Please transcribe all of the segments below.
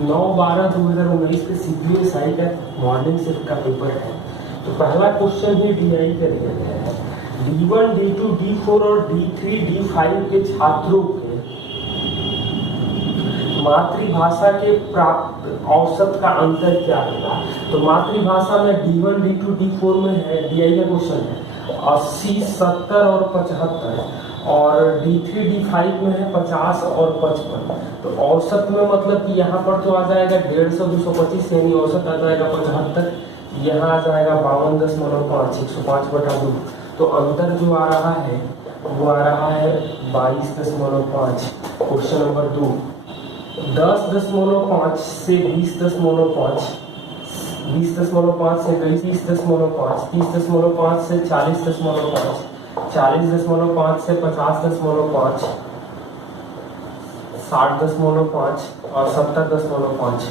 9/12/2019 के सीपीयू साई का morning shift का पेपर है। तो पहला क्वेश्चन ही डीआई का दिया गया है। D1, D2, D4 और D3, D5 के छात्रों के मातृभाषा के प्राप्त औसत का अंतर क्या होगा। तो मातृभाषा में D1, D2, D4 में है, डीआई का क्वेश्चन है 80, 70 और 75, और D3, D5 में है 50 और 55। तो औसत में मतलब कि यहाँ पर तो आ जाएगा 150, 225, यानी औसत आ जाएगा 75, यहाँ आ जाएगा 52.5, 105/2। तो अंतर जो आ रहा है वो आ रहा है 22.5। क्वेश्चन नंबर 2, 10.5 से 20.5, 20.5 से 30.5, 30.5 से 40.5, 40.5 से 50.5, 60.5 और 70.5।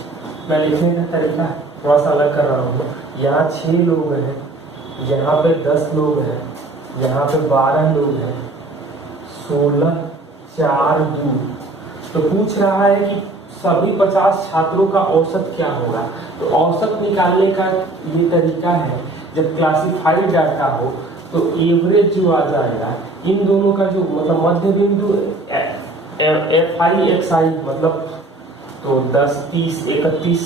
मैं लिखने का तरीका थोड़ा सा अलग कर रहा हूँ। यहाँ 6 लोग हैं, यहाँ पे 10 लोग हैं, यहाँ पे 12 लोग हैं, 16, 4, 2। तो पूछ रहा है कि सभी 50 छात्रों का औसत क्या होगा। तो औसत निकालने का ये तरीका है, जब क्लासिफाइड डाटा हो तो एवरेज जो आ जाएगा इन दोनों का जो मतलब मध्य बिंदु FI मतलब तो 10, 30, 31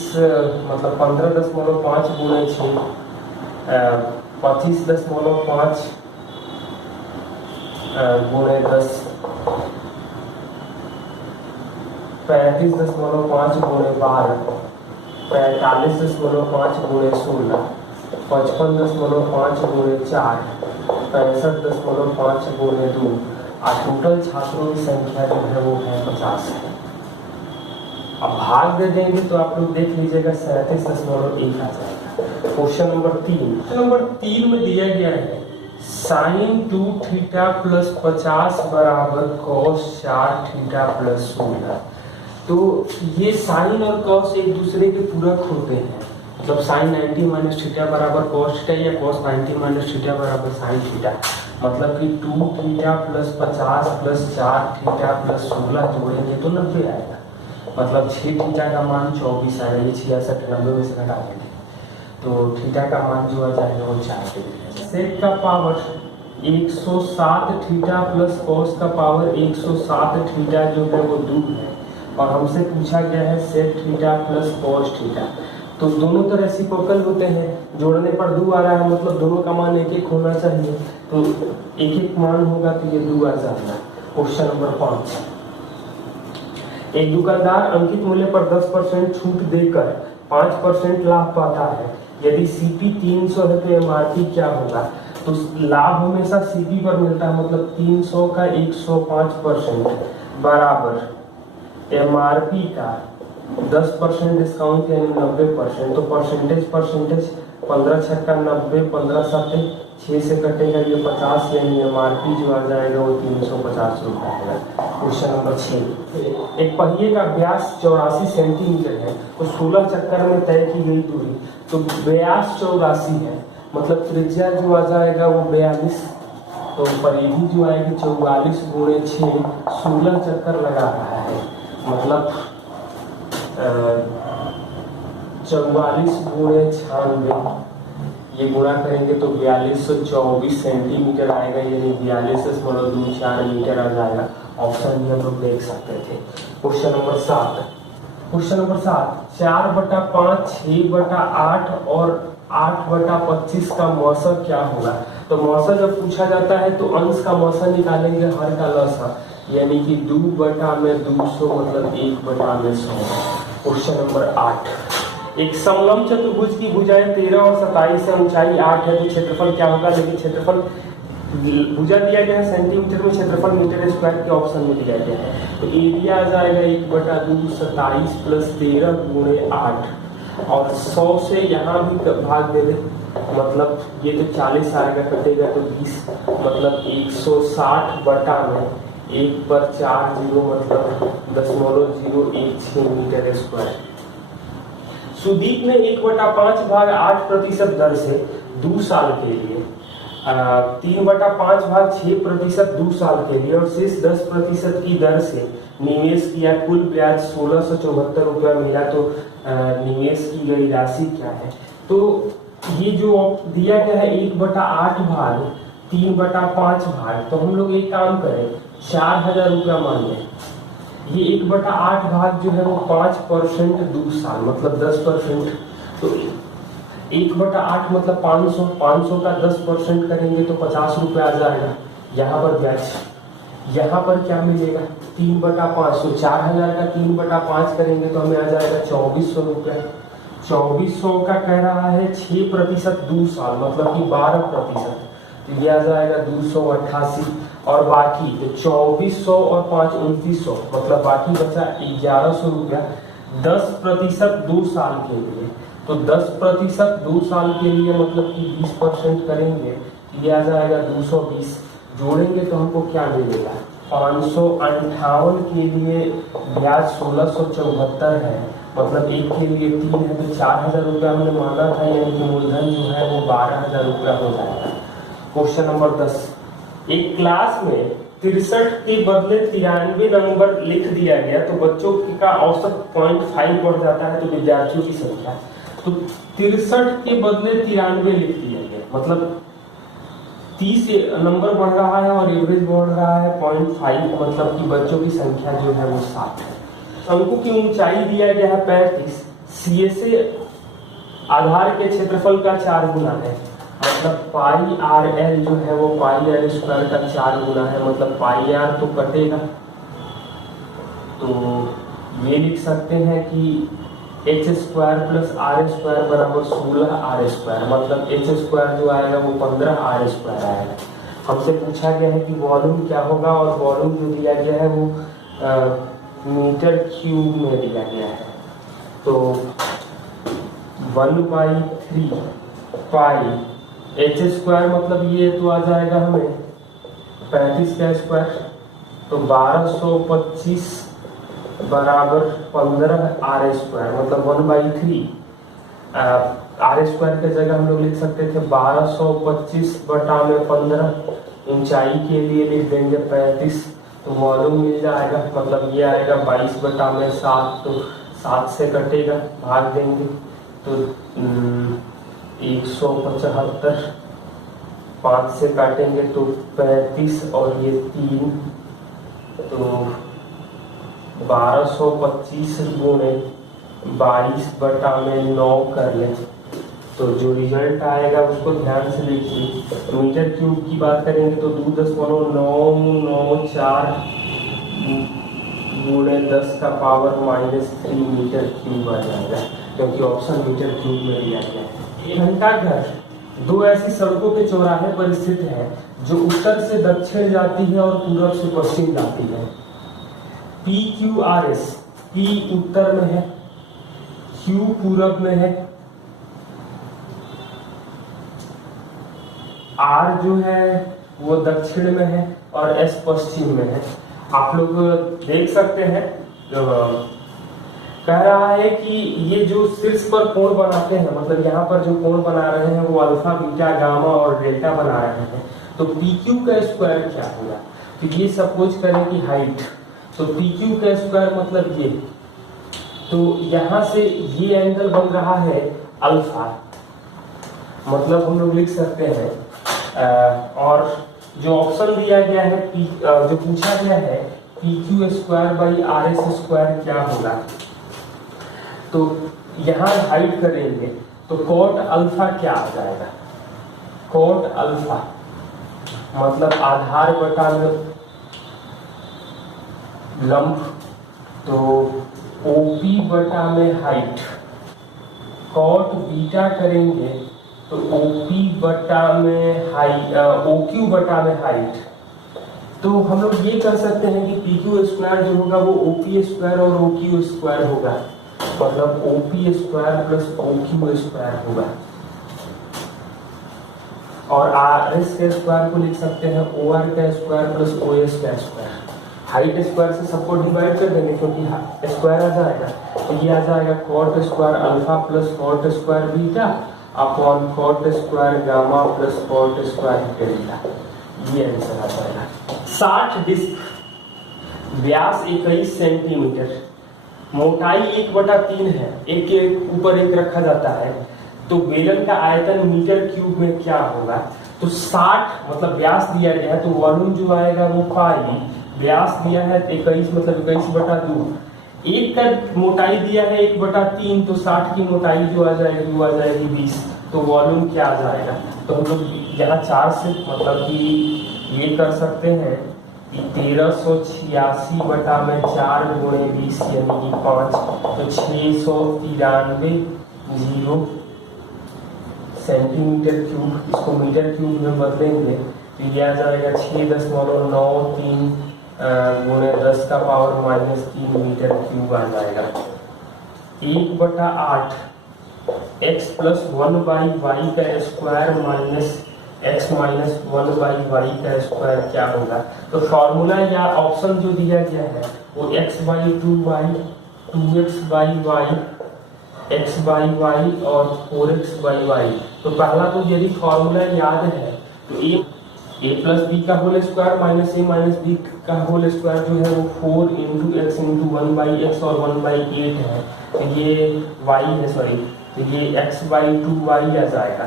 मतलब 15.5 गुणे 6, 25.5 गुणे 10, 35.5 गुणे 12, 45.5 गुणे 16, 55.5 गुणे 4, 65.5 गुणे 2। टोटल छात्रों की संख्या जो है वो है 50 है। अब भाग दे देंगे तो आप लोग देख लीजिएगा 37.1 आ जाएगा। क्वेश्चन नंबर 3 में दिया गया है sin 2 थीटा प्लस 50 बराबर cos 4 थीटा प्लस 16। तो ये साइन और कॉस एक दूसरे के पूरक होते हैं। मतलब साइन 90 माइनस थीटा बराबर कॉस थीटा या कॉस 90 माइनस थीटा बराबर साइन थीटा। मतलब कि 2 theta plus 50 plus 4 theta plus 16 जोड़ेंगे तो 90 आएगा। मतलब 6 थीटा का मान 24 आएगा। ये 66, 90 में से घटा देंगे तो थीटा का मान जो आ जाएगा वो 4 देगा। सेक का पावर 107 थीटा प्लस कॉस का पावर 107 थीटा जो है वो 2 है। और हमसे पूछा गया है sec theta plus cos theta. तो दोनों तो रेसिप्रोकल होते हैं, जोड़ने पर 2 आ रहा है, मतलब दोनों का मान 1-1 होना चाहिए। तो 1-1 मान होगा तो ये 2 आ जाएगा। क्वेश्चन नंबर 5, एक दुकानदार अंकित मूल्य पर 10% छूट देकर 5% लाभ पाता है। यदि सीपी 300 है तो एमआरपी क्या होगा। तो लाभ हमेशा सीपी पर मिलता है, मतलब 300 का 105% बराबर एमआरपी का 10% डिस्काउंट यानी 90%। तो परसेंटेज 15 छक्का 90, 15 7 6 से कटेगा ये 50, यानी एमआरपी जो आ जाएगा वो 350 रुपये आएगा। क्वेश्चन नंबर 6, एक पहिए का व्यास 84 सेंटीमीटर है तो 16 चक्कर में तय की गई दूरी। तो व्यास 84 है, मतलब त्रिज्या जो आ जाएगा वो 42। तो परिधि जो आएगी 44 गुणे 6, 16 चक्कर लगा रहा है, मतलब 44 गुणे 96 ये गुणा करेंगे तो 4224 सेंटीमीटर आएगा, यानी 42.24 मीटर आ जाएगा। ऑप्शन भी हम लोग देख सकते थे। क्वेश्चन नंबर 7, 4/5, 6/8 और 8/25 का मौसा क्या होगा। तो मौसा जब पूछा जाता है तो अंश का मौसा निकालेंगे, हर का लसा, यानी कि 2/200 मतलब 1/100। क्वेश्चन नंबर 8, एक समलंब चतुर्भुज की भुजाएं 13 और 27 है, ऊंचाई 8 है, तो क्षेत्रफल क्या होगा। लेकिन क्षेत्रफल भुजा दिया गया है सेंटीमीटर में, क्षेत्रफल मीटर स्क्वायर के ऑप्शन में दिया गया है। तो एरिया आ जाएगा 1/2 27 प्लस 13 गुणे 8 और 100 से यहाँ भी भाग दे दे, मतलब ये तो 40 आएगा, कटेगा तो 20, मतलब 160 बटा में 1 पर 4 0 मतलब 0.016 मीटर स्क्वायर। सुदीप ने 1/5 भाग 8% दर से 2 साल के लिए, 3/5 भाग 6% 2 साल के लिए और शेष 10% की दर से निवेश किया, कुल ब्याज 1674 रुपया मिला, तो निवेश की गई राशि क्या है। तो ये जो दिया गया है 1/8 भाग 3/5 भाग, तो हम लोग एक काम करें 4000 रुपया मान लें। ये 1/8 भाग जो है वो 5% 2 साल मतलब 10%, तो 1/8 मतलब 500, 500 का 10% करेंगे तो 50 रुपया आ जाएगा। यहाँ पर ब्याज, यहाँ पर क्या मिलेगा 3/5, तो 4000 का 3/5 करेंगे तो हमें आ जाएगा 2400 रुपया। 2400 का कह रहा है 6% 2 साल मतलब कि 12%, तो ये आ जाएगा 288। और बाकी तो 2400 और 5 2900 मतलब बाकी बचा 1100 रुपया। 10% 2 साल के लिए, तो 10% 2 साल के लिए मतलब कि 20% करेंगे, ये आ जाएगा 220। जोड़ेंगे तो हमको क्या मिलेगा 558 के लिए ब्याज 1674 है, मतलब एक के लिए 3 है, तो 4000 रुपया हमने माना था, यानी कि मूलधन जो है वो 12000 रुपया हो जाएगा। क्वेश्चन नंबर 10, एक क्लास में 63 के बदले 93 नंबर लिख दिया गया, तो बच्चों का औसत 0.5 बढ़ जाता है, तो विद्यार्थियों की संख्या, तो 63 के बदले 93 लिख दिया गया, मतलब 30 नंबर बढ़ रहा है और एवरेज बढ़ रहा है 0.5, मतलब कि बच्चों की संख्या जो है वो 7 है। शंकु की ऊंचाई दिया गया है 35, CSA आधार के क्षेत्रफल का 4 गुना है, मतलब πRL जो है वो πR स्क्वायर का 4 गुना है, मतलब πR तो कटेगा, तो ये लिख सकते हैं कि h square plus R square बराबर 16R स्क्वायर, मतलब h स्क्वायर जो आएगा वो 15R स्क्वायर आएगा। हमसे पूछा गया है कि वॉल्यूम क्या होगा, और वॉल्यूम जो दिया गया है वो मीटर क्यूब में दिया गया है, तो 1/3 पाई h स्क्वायर मतलब ये तो आ जाएगा हमें 35 का स्क्वायर, तो 1225 बराबर 15R स्क्वायर, मतलब 1/3 R स्क्वायर के जगह हम लोग लिख सकते थे 1225 बटा में 15, ऊंचाई के लिए लिख देंगे 35, तो वॉल्यूम मिल जाएगा, मतलब ये आएगा 22 बटा में 7, तो 7 से कटेगा, भाग देंगे तो 175, 5 से काटेंगे तो 35 और ये 3, तो 1225 गुणे 22 बटा में 9 कर लें, तो जो रिजल्ट आएगा उसको ध्यान से देखिए। मीटर क्यूब की बात करेंगे तो 2.994 गुणे 10 का पावर -3 मीटर क्यूब आ जाएगा, क्योंकि ऑप्शन मीटर क्यूब में दिया गया है। एक घंटाघर 2 ऐसी सड़कों के चौराहे पर स्थित है जो उत्तर से दक्षिण जाती है और पूर्व से पश्चिम जाती है। PQRS, P उत्तर में है, Q पूरब में है, R जो है वो दक्षिण में है और S पश्चिम में है। आप लोग देख सकते हैं, कह रहा है कि ये जो शीर्ष पर कोण बनाते हैं, मतलब यहाँ पर जो कोण बना रहे हैं वो अल्फा, बीटा, गामा और डेल्टा बना रहे हैं, तो PQ का स्क्वायर क्या होगा। तो ये सपोज करें कि हाइट, तो PQ का स्क्वायर मतलब ये, तो यहाँ से ये एंगल बन रहा है अल्फा, मतलब हम लोग लिख सकते हैं, और जो ऑप्शन दिया गया है जो पूछा गया है PQ square by RS square क्या होगा, तो यहाँ हाइट करेंगे तो कॉट अल्फा क्या आ जाएगा, कॉट अल्फा मतलब आधार बटा में लंब, तो OP बटा में हाइट, कॉट बीटा करेंगे तो OP बटा में हाइट, OQ बटा में हाइट, तो हम लोग ये कर सकते हैं कि PQ स्क्वायर जो होगा वो OP स्क्वायर और OQ स्क्वायर होगा, मतलब OP square plus OQ square होगा, और RS के स्क्वायर को लिख सकते हैं OR का स्क्वायर प्लस OS का स्क्वायर। हाइट स्क्वायर से सबको डिवाइड कर देंगे क्योंकि स्क्वायर आ जाएगा, तो ये आ जाएगा cot square alpha plus cot square beta upon cot square gamma plus cot square delta, ये आंसर आ जाएगा। 60 डिस्क व्यास 21 सेंटीमीटर, मोटाई 1/3 है, एक के ऊपर एक रखा जाता है, तो बेलन का आयतन मीटर क्यूब में क्या होगा? तो 60 मतलब व्यास दिया गया है, तो वॉल्यूम जो आएगा वो पाई, व्यास दिया है 21 मतलब 21/2, एक का मोटाई दिया है 1/3, तो 60 की मोटाई जो आ जाएगी वो आ जाएगी 20, तो वॉल्यूम क्या आ जाएगा? तो हम लोग यहाँ 4 से मतलब कि ये कर सकते हैं कि 1386/4 × 20 यानी कि 5, तो 693 सेंटीमीटर क्यूब, इसको मीटर क्यूब में बदलेंगे तो ये आ जाएगा 6.93 × 10⁻³ मीटर क्यूब आ जाएगा। 1/8 x + 1/y² - x - 1/y² क्या होगा? तो फॉर्मूला या ऑप्शन जो दिया गया है वो x/2y, 2x/y, x/y और 4x/y। तो पहला तो यदि फॉर्मूला याद है तो a + b का whole square minus a minus b का होल स्क्वायर जो है वो 4 × x × 1/x और 1/8 है, तो ये y है, सॉरी, तो ये x/2y आ जाएगा,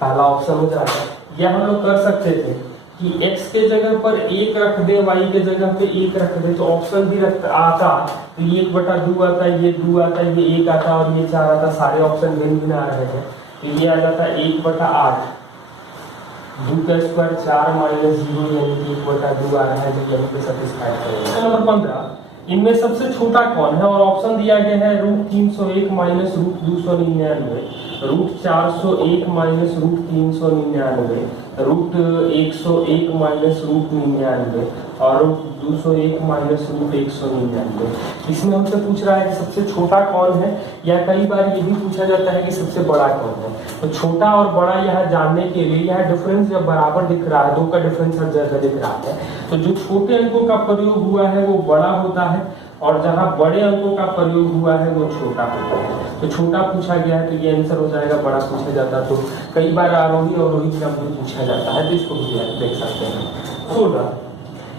पहला ऑप्शन हो जाएगा। या हम लोग कर सकते थे कि x के जगह पर 1 रख दे, y के जगह पे 1 रख दे, तो ऑप्शन भी आता, तो ये 1/2 आता, ये 2 आता, ये 1 आता और ये 4 आता, सारे ऑप्शन भिन्न आ रहे हैं, तो ये आ जाता 1/8, 2 का स्क्वायर 4 - 0 यानी कि 1/2 आ रहा है, जो यहीं पे सेटिस्फाइड करेगा। नंबर 15, इनमें सबसे छोटा कौन है? और ऑप्शन दिया गया है √301 - √299, √401 - √399, √101 - √99 और √201 - √199। इसमें हमसे पूछ रहा है कि सबसे छोटा कौन है, या कई बार ये भी पूछा जाता है कि सबसे बड़ा कौन है। तो छोटा और बड़ा यहाँ जानने के लिए यहाँ डिफरेंस जब बराबर दिख रहा है, 2 का डिफरेंस हर जगह दिख रहा है, तो जो छोटे अंकों का प्रयोग हुआ है वो बड़ा होता है और जहाँ बड़े अंकों का प्रयोग हुआ है वो छोटा होता है। तो छोटा पूछा गया है तो ये आंसर हो जाएगा, बड़ा पूछा जाता है तो कई बार आरोही अवरोही क्रम में पूछा जाता है, तो इसको भी देख सकते हैं। 16,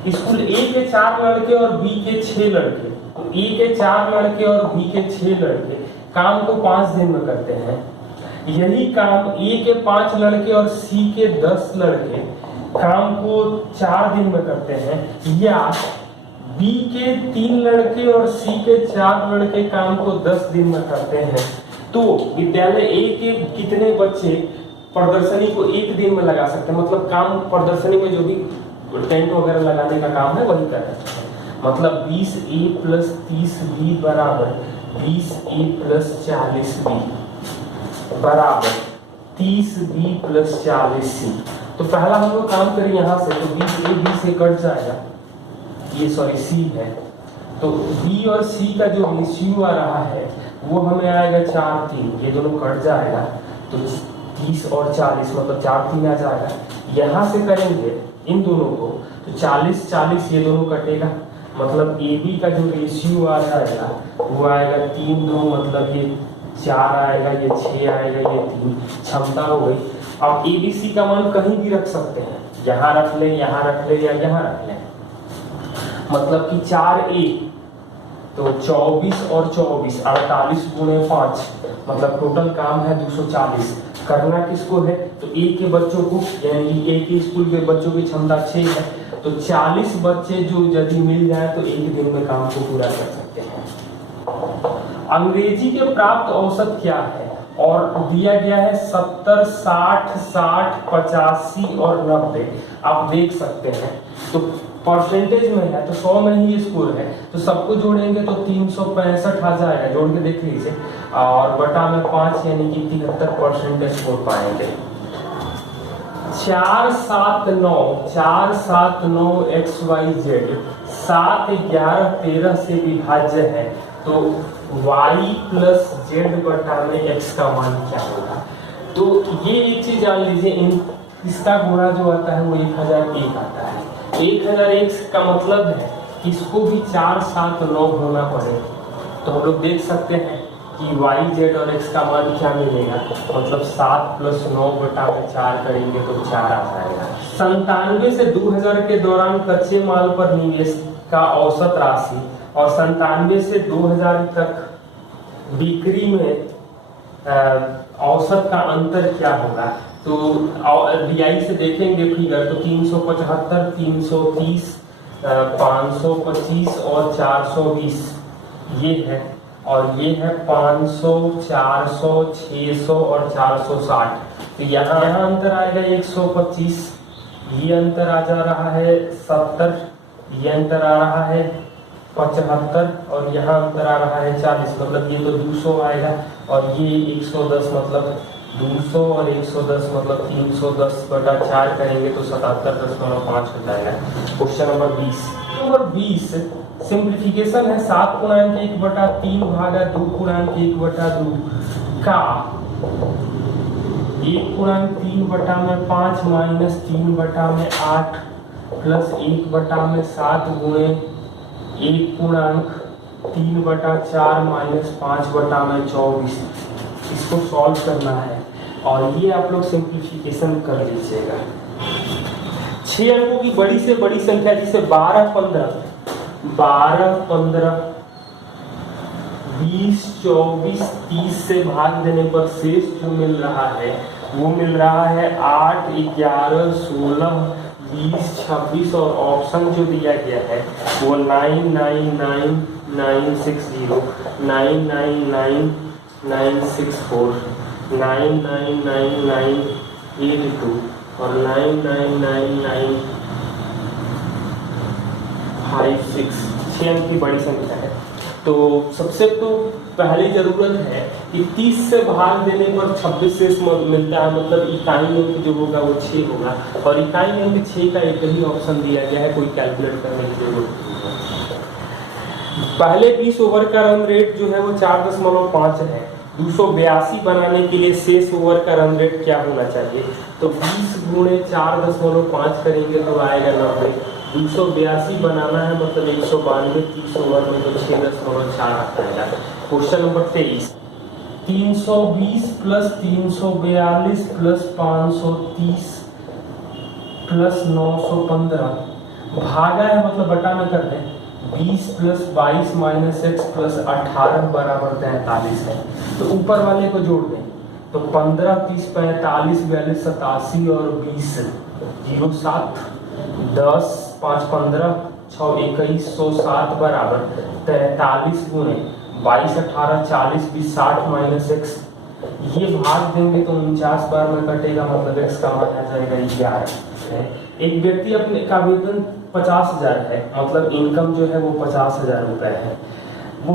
स्कूल ए के 4 लड़के और बी के 6 लड़के, तो ए के 4 लड़के और बी के 6 लड़के काम को 5 दिन में करते हैं। यही काम ए के 5 लड़के और सी के 10 लड़के काम को 4 दिन में करते हैं, या बी के 3 लड़के और सी के 4 लड़के काम को 10 दिन में करते हैं, तो विद्यालय ए के कितने बच्चे प्रदर्शनी को 1 दिन में लगा सकते हैं? मतलब काम प्रदर्शनी में जो भी टेंट वगैरह लगाने का काम है वही कर सकते हैं। मतलब 20a + 30b बराबर 20a + 40b बराबर 30b + 40c। तो पहला हम लोग काम करें यहाँ से, तो 20a b से कट जाएगा, ये सॉरी c है, तो b और c का जो रेशियो आ रहा है वो हमें आएगा 4:3, ये दोनों कट जाएगा, तो 30 और 40 मतलब 4:3 आ जाएगा। यहाँ से करेंगे इन दोनों को तो 40 ये दोनों कटेगा, मतलब ए बी का जो रेशियो आ जाएगा वो आएगा 3-2 मतलब ये 4 आएगा, ये 6 आएगा, ये 3, क्षमता हो गई। अब ए बी सी का मान कहीं भी रख सकते हैं, यहाँ रख ले, यहाँ रख ले या यहाँ रख ले, मतलब कि 4a तो 24 और 24 48 × 5 मतलब टोटल काम है 240। करना किसको है? तो ए के बच्चों को, यानी ए के स्कूल के बच्चों की क्षमता 6 है, तो 40 बच्चे जो यदि मिल जाए तो एक दिन में काम को पूरा कर सकते हैं। अंग्रेजी के प्राप्त औसत क्या है? और दिया गया है 70, 60, 85 और 90। आप देख सकते हैं तो परसेंटेज में है तो 100 में ही स्कोर है, तो सबको जोड़ेंगे तो 365 आ जाएगा, जोड़ के देख लीजिए, और बटा में 5 यानी कि 73% स्कोर पाएंगे। 479 XYZ 7, 11, 13 से विभाज्य है, तो y + z बटा में x का मान क्या होगा? तो ये एक चीज जान लीजिए, इसका गुणा जो आता है वो 1001 आता है। 1001 का मतलब है इसको भी 4, 7, 9 होना पड़ेगा, तो हम लोग देख सकते हैं कि y, z और x का मान क्या मिलेगा, मतलब 7 + 9 बटा में 4 करेंगे तो 4 आ जाएगा। 97 से 2000 के दौरान कच्चे माल पर निवेश का औसत राशि और 97 से 2000 तक बिक्री में औसत का अंतर क्या होगा। तो DI से देखेंगे फिगर तो 375, 330, 525 और 420 ये है, और ये है 500, 400, 600 और 460। तो यहाँ अंतर आएगा 125, ये अंतर आ जा रहा है 70, ये अंतर आ रहा है 75 और यहाँ अंतर आ रहा है 40, मतलब ये तो 200 आएगा, और ये 110 मतलब 200 और 110 मतलब 310/4 करेंगे तो 77.5 हो जाएगा। क्वेश्चन नंबर 20 सिंप्लीफिकेशन है 7/1/3 भागा 2/1/2 का 1/3/5 माइनस 3/8 प्लस 1/7 गुणे 1/3/4 माइनस 5/24। इसको सॉल्व करना है और ये आप लोग सिंप्लीफिकेशन कर लीजिएगा। 6 अंकों की बड़ी से बड़ी संख्या जिसे 12, 15, 20, 24, 30 से भाग देने पर शेष जो मिल रहा है वो मिल रहा है 8, 11, 16, 20, 26 और ऑप्शन जो दिया गया है वो 999960, 999964, 999982 और 999956 6 अंक की बड़ी संख्या है। तो सबसे तो पहली जरूरत है कि 30 से भाग देने पर 26 शेष मिलता है, मतलब इकाई अंक जो होगा वो 6 होगा, और इकाई अंक 6 का एक ही ऑप्शन दिया गया है, कोई कैलकुलेट करने की जरूरत नहीं है। पहले 20 ओवर का रन रेट जो है वो 4.5 है। 282 बनाने के लिए शेष ओवर का रन रेट क्या होना चाहिए, तो 20 गुणे 4.5 करेंगे तो आएगा 90। 282 बनाना है मतलब 192, 30 ओवर में तो 6.4 आता है। Question number 23 320 plus 342 plus 530 plus 915 भागा है मतलब बटा में कर दें 20 प्लस 22 माइनस x प्लस 18 बराबर 43 है। तो ऊपर वाले को जोड़ दें तो 15, 30, 45, 42, 87 और 20 07 10 5 15 6 21 107 बराबर 43 गुणे 22 18 40 20 60 माइनस x। ये भाग देंगे तो 49 बार में कटेगा मतलब x का मान आ जाएगा 11। एक व्यक्ति अपने का वेतन 50,000 है, मतलब इनकम जो है वो 50,000 रुपए है। वो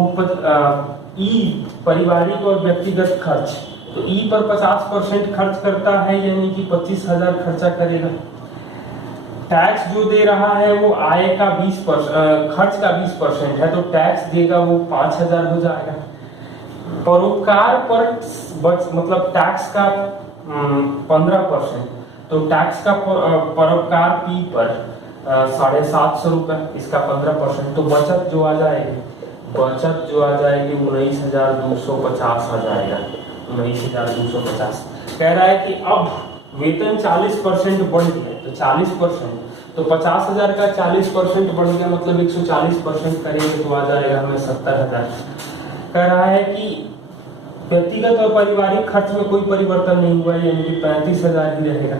पारिवारिक और व्यक्तिगत खर्च, तो ई पर 50% खर्च करता है यानी कि 25,000 खर्चा करेगा। टैक्स जो दे रहा है वो आय का 20%, खर्च का 20% है, तो टैक्स देगा वो 5,000 हो जाएगा। परोपकार पर मतलब टैक्स का 15%, तो टैक्स का परोपकार पी पर 750 रुपए, इसका 15%, तो बचत जो आ जाएगी 19,250 आ जाएगा। 19,250 कह रहा है कि अब वेतन 40% बढ़ गया, तो 40%, तो 50,000 का 40% बढ़ गया मतलब 140% करेंगे तो आ जाएगा हमें 70,000। कह रहा है कि व्यक्तिगत और पारिवारिक खर्च में कोई परिवर्तन नहीं हुआ यानी कि 35,000 ही रहेगा।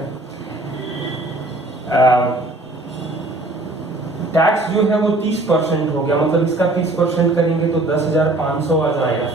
टैक्स जो है वो 30% हो गया, मतलब इसका 30% करेंगे तो 10,500 आ जाएगा।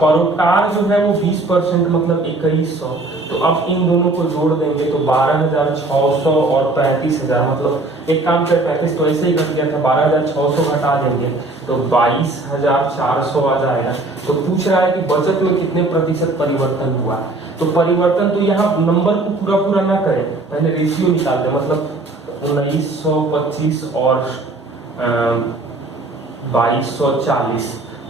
परोपकार जो है वो 20% मतलब 2,100, तो अब इन दोनों को जोड़ देंगे तो 12,600 और 35,000, मतलब एक काम कर 35 तो ऐसे ही घट गया था, 12,600 घटा देंगे तो 22,400 आ जाएगा। तो पूछ रहा है कि बचत में कितने प्रतिशत परिवर्तन हुआ, तो परिवर्तन तो यहाँ नंबर को पूरा ना करें, पहले रेशियो निकाल दें, मतलब 1925 और 2240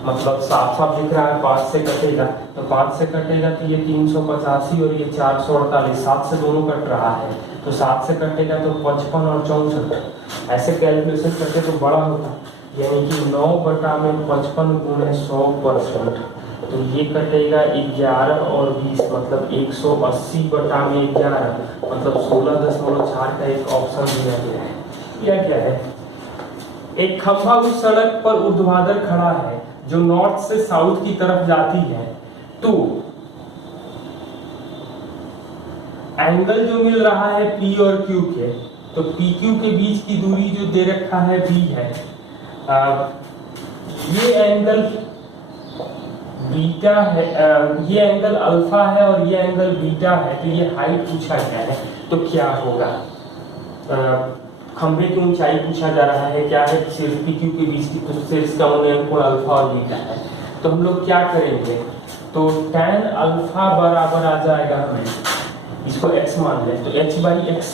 मतलब साफ दिख रहा है। 5 से कटेगा तो 5 से कटेगा तो ये 385 और ये 448, 7 से दोनों कट रहा है तो 7 से कटेगा तो 55 और 64, ऐसे कैलकुलेशन करके तो बड़ा होता, यानी कि 9/55 गुणे 100%, तो ये कटेगा 11 और 20 मतलब 180 बटा में 11 मतलब 16.4 का एक ऑप्शन दिया गया है। यह क्या है? एक खंभा उस सड़क पर ऊर्ध्वाधर खड़ा है जो नॉर्थ से साउथ की तरफ जाती है, तो एंगल जो मिल रहा है P और Q के, तो PQ के बीच की दूरी जो दे रखा है B है, ये एंगल बीटा है, ये एंगल अल्फा है और ये एंगल बीटा है, तो ये हाइट पूछा गया है। तो क्या होगा? खंभे की ऊंचाई पूछा जा रहा है, क्या है? सिर्फ PQ के बीच की, तो सिर्फ का कोण अल्फा और बीटा है। तो हम लोग क्या करेंगे? तो tan अल्फा बराबर आ जाएगा, हमें इसको x मान लें तो h/x,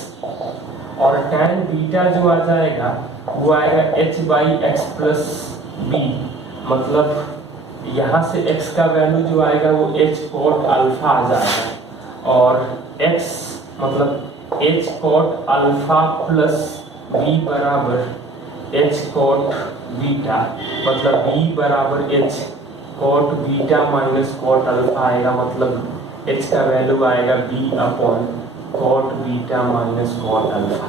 और tan बीटा जो आ जाएगा वो आएगा h/x प्लस b, मतलब यहाँ से x का वैल्यू जो आएगा वो h cot अल्फा आ जाएगा, और x मतलब h cot alpha plus b बराबर h cot बीटा, मतलब b बराबर h cot beta minus cot alpha आएगा, मतलब h का वैल्यू आएगा b upon cot beta minus cot alpha.